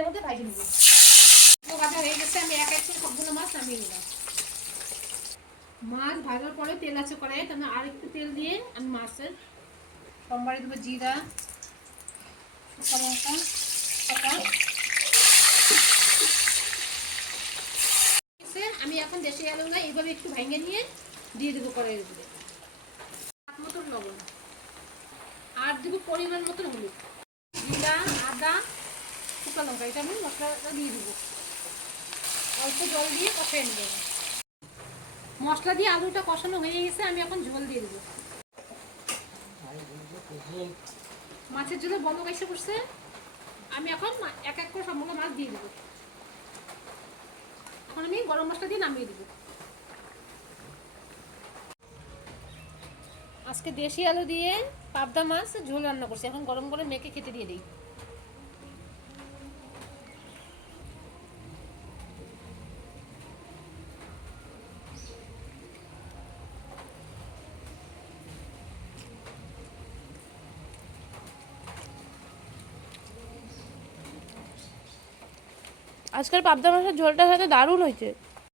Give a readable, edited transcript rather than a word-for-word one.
তেলের মধ্যে ভাজি নেব। ভাজা হয়ে গেছে, আমি এক এক করে সবগুলো মাছ নামিয়ে নিলাম। মাছ ভাজার পরে তেল আছে কড়াইয়ে, তাহলে আর একটু তেল দিয়ে আমি মাছের সোমবারে দেবো জিরা, শুকনো লঙ্কা, আমি এখন দেশি আলুটা এইভাবে একটু ভেঙে নিয়ে দিয়ে দেবো কড়াইয়ের উপরে। হাত মতন লবণ আর দেবো পরিমাণ মতন হলুদ, জিরা, আদা, শুকনো লঙ্কা, এটা আমি মশলাটা দিয়ে দেবো। অল্প জল দিয়ে কষিয়ে নেব। মশলা দিয়ে আলুটা কষানো হয়ে গেছে, আমি এখন ঝোল দিয়ে দেবো। মাছের ঝোলে বলক এসে পড়ছে, আমি এখন এক এক করে সবগুলো মাছ দিয়ে দেবো। এখন আমি গরম মশলা দিয়ে নামিয়ে দেবো। আজকে দেশি আলু দিয়ে পাবদা মাছ ঝোল রান্না করছি, এখন গরম করে মেখে খেতে দিয়ে দিই। আজকের পাবদা মাছের ঝোলটা হয়তো দারুণ হয়েছে।